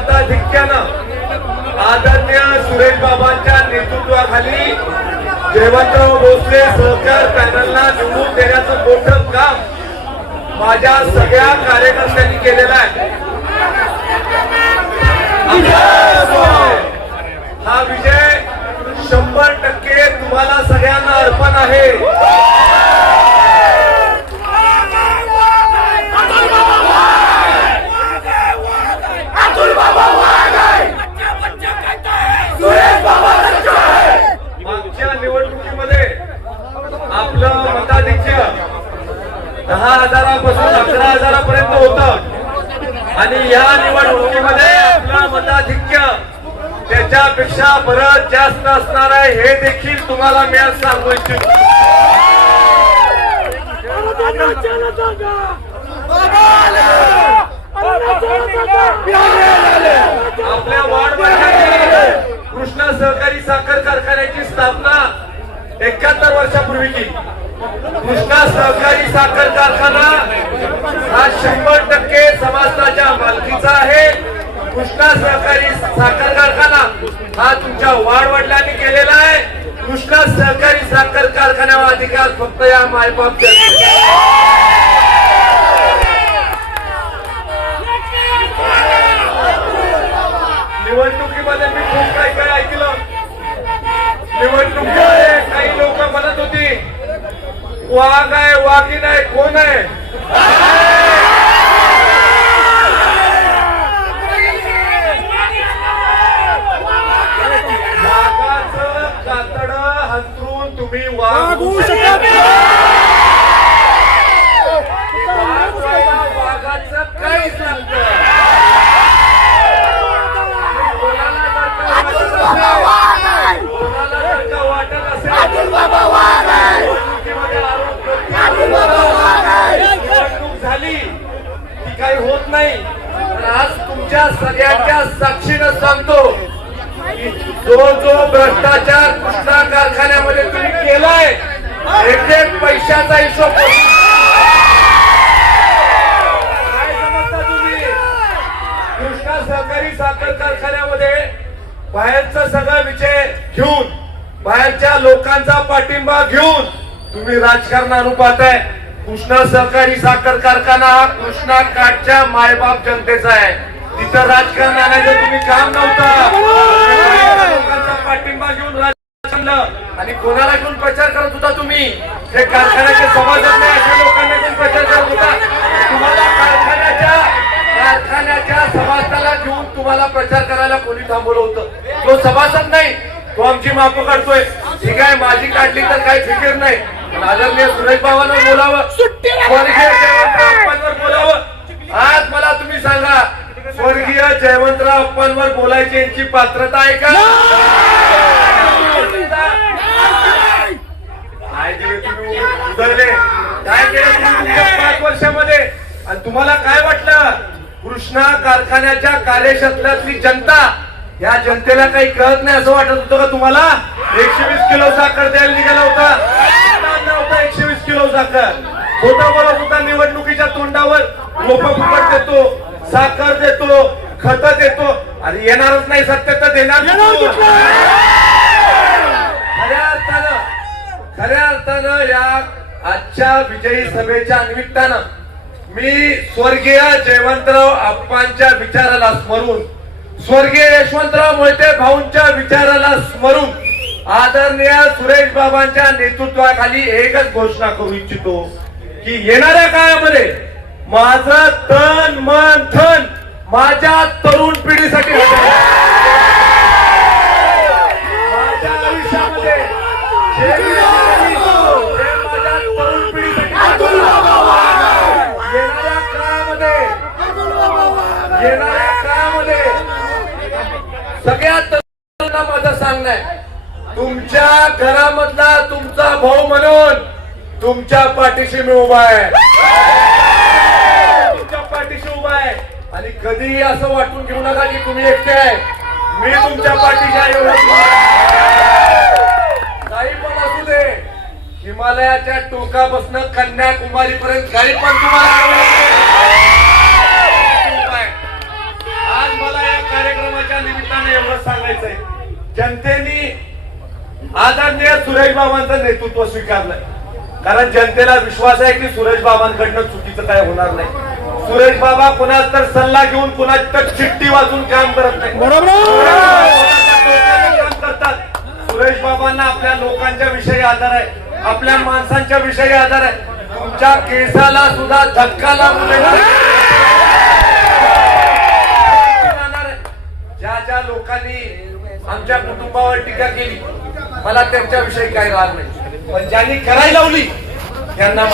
मताधिक्यानं आदरणीय सुरेश बाबांच्या नेतृत्वाखाली जयवंतराव भोसले सहकार पॅनलला निवडून देण्याचं मोठं काम माझ्या सगळ्या कार्यकर्त्यांनी केलेलं आहे। हा विजय 100% तुम्हाला सगळ्यांना अर्पण आहे। मागच्या निवडणुकीमध्ये आपलं मताधिक्य 10,000पासून 11,000पर्यंत होतं आणि या निवडणुकीमध्ये आपलं मताधिक्य त्याच्यापेक्षा बरंच जास्त असणार आहे हे देखील तुम्हाला मी आज सांगू इच्छितो। आपल्या वार्डमध्ये कृष्णा सहकारी साखर कारखान्याची स्थापना 71 वर्षापूर्वी केली। कृष्णा सहकारी साखर कारखाना हा 100% समाजाच्या मालकीचा आहे। कृष्णा सहकारी साखर कारखाना हा तुमच्या वाडवडिलांनी केलेला आहे। कृष्णा सहकारी साखर कारखान्यावर अधिकार फक्त या मायबाप निवडणुकीमध्ये मी खूप काही ऐकलं। निवडणुकीमध्ये काही लोक म्हणत होती वाघ आहे वाघीण आहे कोण आहे? वाघाचं कातड हंतरून तुम्ही वाघू शकत वाघाचं काहीच नसतं। झाली की काही होत नाही। आज तुमच्या सगळ्यांच्या साक्षीनं सांगतो की जो भ्रष्टाचार कृष्णा कारखान्यामध्ये तुम्ही केलाय एक पैशाचा हिशोब काय समजता तुम्ही? कृष्णा सहकारी साखर कारखान्यामध्ये बाहेरचा सगळा विषय घेऊन बाहेरच्या लोकांचा पाठिंबा घेऊन तुम्ही राजकारण आणू पाहताय। कृष्णा सहकारी साखर कारखाना हा कृष्णा काठच्या मायबाप जनतेचा आहे। तिथं राजकारण आणायचं तुम्ही काम नव्हतं। लोकांचा पाठिंबा घेऊन राजकारण आणि कोणाला घेऊन प्रचार करत होता तुम्ही? हे कारखान्याचे सभासद नाही अशा लोकांना घेऊन प्रचार करत होता। तुम्हाला कारखान्याच्या सभासदाला घेऊन तुम्हाला प्रचार करायला कोणी थांबवलं होतं? तो सभासद नाही, तो आमची माप काढतोय। ठीक आहे माझी काढली तर काही फिकीर नाही, आदरणीय सुरेश बाबांवर बोलावं, स्वर्गीय जयवंतराव बोलावं। आज मला तुम्ही सांगा स्वर्गीय जयवंतराव अप्पांवर बोलायची यांची पात्रता आहे का? काय केलं तुम्ही 5 वर्षामध्ये? आणि तुम्हाला काय वाटलं कृष्णा कारखान्याच्या कार्यक्षेत्रातली जनता या जनतेला काही कळत नाही असं वाटत होतं का तुम्हाला? 120 किलो साखर द्यायला निघाला होता 120 किलो साखर खोटं बोलत होता। निवडणुकीच्या तोंडावर लोक फुकट देतो, साखर देतो, खत देतो, अरे येणारच नाही सत्य तर देणार। खऱ्या अर्थानं या आजच्या विजयी सभेच्या निमित्तानं मी स्वर्गीय जयवंतराव अप्पांच्या विचाराला स्मरून, स्वर्गीय यशवंतराव मोहिते भाऊंच्या विचाराला स्मरून आदरणीय सुरेश बाबांच्या नेतृत्वाखाली एकच घोषणा करू इच्छितो की येणाऱ्या काळामध्ये माझं तन मन धन माझ्या तरुण पिढीसाठी माझ्या आयुष्यामध्ये माझ्या तरुण पिढीसाठी येणाऱ्या काळामध्ये सगळ्यात तरुणांना माझं सांगणं आहे तुमच्या घरामधला तुमचा भाऊ म्हणून तुमच्या पाठीशी मी उभा आहे। तुमच्या पाठीशी उभा आहे आणि कधीही असं वाटून घेऊ नका की तुम्ही एकटे आहे। मी तुमच्या पाठीशी आहे। काही पण असू दे, हिमालयाच्या टोकापासून कन्याकुमारी पर्यंत काही पण तुम्हाला आज मला या दिनाच्या निमित्ताने एवढं सांगायचंय, जनतेने आदरणीय सुरेश बाबांचं नेतृत्व स्वीकारलंय. कारण जनतेला विश्वास आहे की सुरेश बाबांकडनं चुकीचं काय होणार नाही. सुरेश बाबा कुणाच तर सल्ला घेऊन कुणाच तर चिठ्ठी वाचून काम करत नाही, बरोबर काम करतात. सुरेश बाबांना आपल्या लोकांच्या विषयी आधार आहे, आपल्या माणसांच्या विषयी आधार आहे. तुमच्या केसाला सुद्धा धक्का लागू नये. ज्या ज्या लोकांनी आमच्या कुटुंबावर टीका केली, मला त्यांच्याविषयी काही राग नाही, पण ज्यांनी करायला लावली त्यांना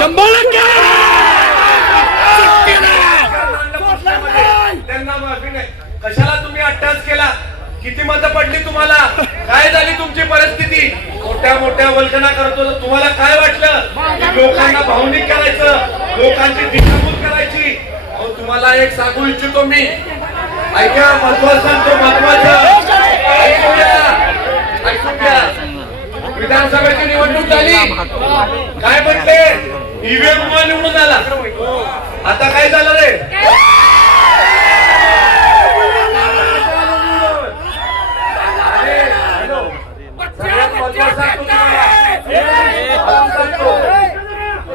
माफी नाही. कशाला तुम्ही अट्टास केला? किती मतं पडली तुम्हाला? काय झाली तुमची परिस्थिती? मोठ्या मोठ्या वल्गना करत होतो. तुम्हाला काय वाटलं की लोकांना भावनिक करायचं, लोकांची दिशाभूल करायची? तुम्हाला एक सांगू इच्छितो मी, ऐका, महत्वाचं सांगतो, महत्वाचं ऐकून घ्या. विधानसभेची निवडणूक झाली, काय म्हटले? ईव्हीएम निवडून आला. आता काय झालं रे?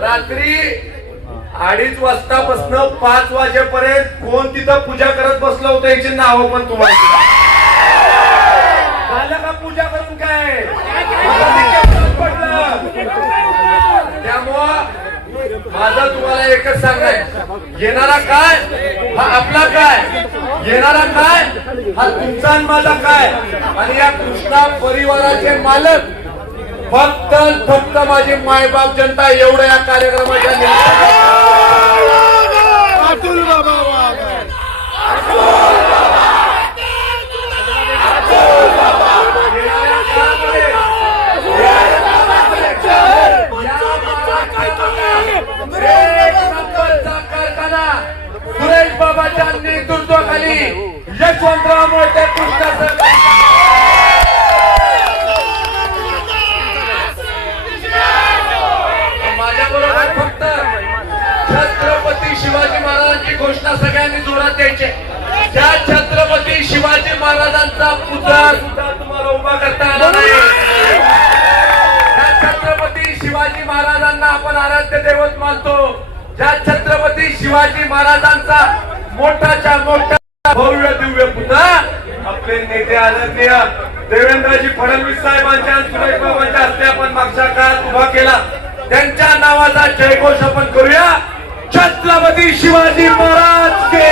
रात्री 2:30 वाजतापासून 5 वाजेपर्यंत कोण तिथं पूजा करत बसलं होतं याची नावं पण तुम्हाला झालं का? पूजा करून काय पडलं? त्यामुळं माझं तुम्हाला एकच सांगाय, येणारा काय हा आपला काय, येणारा काय हा तुमचा आणि माझा काय. आणि या कृष्णा परिवाराचे मालक फक्त माझी मायबाप जनता एवढं या कार्यक्रमाच्या कारखाना सुरेश बाबाच्या नेतृत्वाखाली यशवंतराव मोहिते कृष्णा फक्त छत्रपती शिवाजी महाराजांची घोषणा सगळ्यांनी जोरात द्यायची. ज्या छत्रपती शिवाजी महाराजांचा पुतळा सुद्धा तुम्हाला उभा करता आला नाही. त्या छत्रपती शिवाजी महाराजांना आपण आराध्य दैवत मानतो. ज्या छत्रपती शिवाजी महाराजांचा मोठाच्या मोठा भव्य दिव्य पुतळा आपले नेते आदरणीय देवेंद्रजी फडणवीस साहेबांच्या आणि सुरेश बाबांच्या हस्ते आपण मागच्या काळात उभा केला. त्यांच्या नावाचा जयघोष आपण करूया. छत्रपती शिवाजी महाराज के